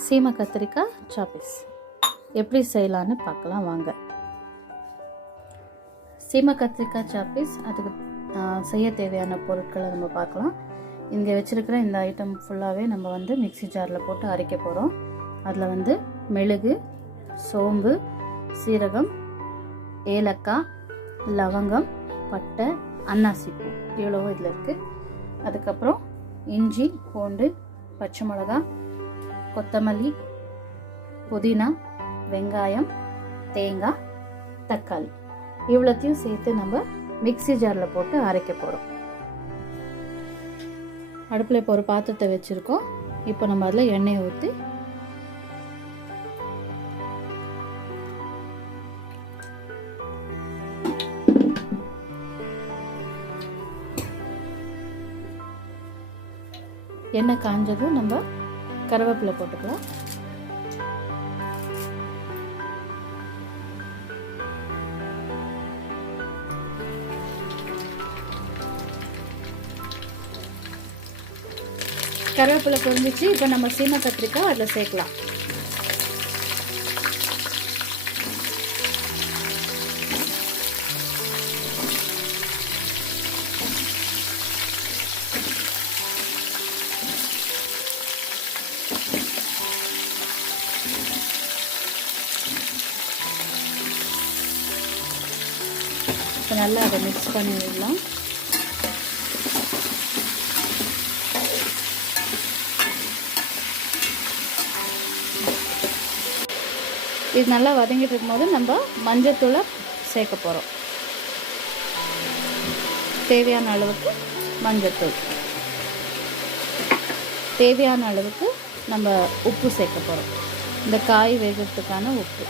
சீமை கத்திரிக்காய் சாப்பீஸ் எப்படி செய்யலான்னு பார்க்கலாம் வாங்க. சீமை கத்திரிக்காய் சாப்பீஸ் அதுக்கு செய்ய தேவையான பொருட்களை நம்ம பார்க்கலாம். இங்கே வச்சுருக்கிற இந்த ஐட்டம் ஃபுல்லாகவே நம்ம வந்து மிக்சி ஜாரில் போட்டு அரைக்க போகிறோம். அதில் மிளகு, சோம்பு, சீரகம், ஏலக்காய், லவங்கம், பட்டை, அன்னாசிப்பூ இவ்வளோ இதில் இருக்குது. அதுக்கப்புறம் இஞ்சி, பூண்டு, பச்சை மிளகா, கொத்தமல்லி, புதினா, வெங்காயம், தேங்காய், தக்காளி இவ்வளோத்தையும் சேர்த்து நம்ம மிக்சி ஜாரில் போட்டு அரைக்க போகிறோம். அடுப்பில் இப்போ ஒரு பாத்திரத்தை வச்சுருக்கோம். இப்போ நம்ம அதில் எண்ணெயை ஊற்றி எண்ணெய் காஞ்சதும் நம்ம கருவேப்பிலை போட்டுக்கலாம். கருவேப்பிலை பொரிஞ்சிச்சு. இப்போ நம்ம சீமை கத்திரிக்காய் அதில் சேர்க்கலாம். இப்போ நல்லா அதை மிக்ஸ் பண்ணி விடலாம். இது நல்லா வதங்கிட்டு இருக்கும்போது நம்ம மஞ்சத்தூளை சேர்க்க போகிறோம். தேவையான அளவுக்கு மஞ்சத்தூள், தேவையான அளவுக்கு நம்ம உப்பு சேர்க்க போகிறோம். இந்த காய் வேகிறதுக்கான உப்பு.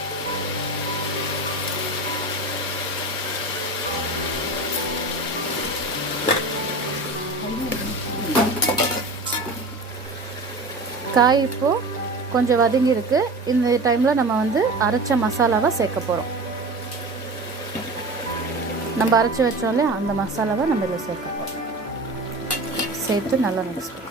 காய் இப்போது கொஞ்சம் வதங்கியிருக்கு. இந்த டைமில் நம்ம அரைச்ச மசாலாவை சேர்க்க போகிறோம். நம்ம அரைச்சி வச்சோம் இல்லையா, அந்த மசாலாவை நம்ம இதில் சேர்க்க போகிறோம். சேர்த்து நல்லா மிக்ஸ் பண்ணுறோம்.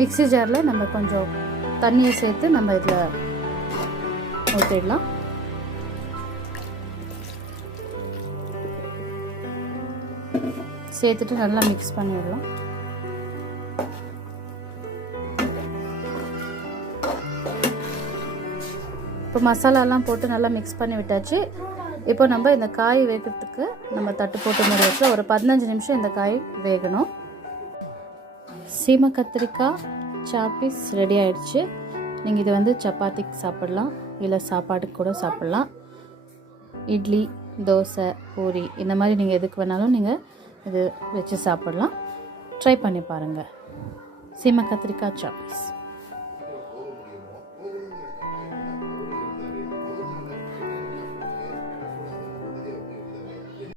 மிக்சி ஜாரில் நம்ம கொஞ்சம் தண்ணியை சேர்த்து நம்ம இதில் ஊற்றிடலாம். சேர்த்துட்டு நல்லா மிக்ஸ் பண்ணிடலாம். இப்போ மசாலாலாம் போட்டு நல்லா மிக்ஸ் பண்ணி விட்டாச்சு. இப்போ நம்ம இந்த காய் வேகிறதுக்கு நம்ம தட்டு போட்டு மூடி வச்சு ஒரு 15 நிமிஷம் இந்த காய் வேகணும். சீமை கத்திரிக்காய் சாப்பீஸ் ரெடி ஆகிடுச்சு. நீங்கள் இது சப்பாத்திக்கு சாப்பிட்லாம், இல்லை சாப்பாட்டுக்கு கூட சாப்பிட்லாம். இட்லி, தோசை, பூரி இந்த மாதிரி நீங்கள் எதுக்கு வேணாலும் நீங்கள் இது வச்சு சாப்பிட்லாம். ட்ரை பண்ணி பாருங்கள். சீமை கத்திரிக்காய் சாப்பீஸ்.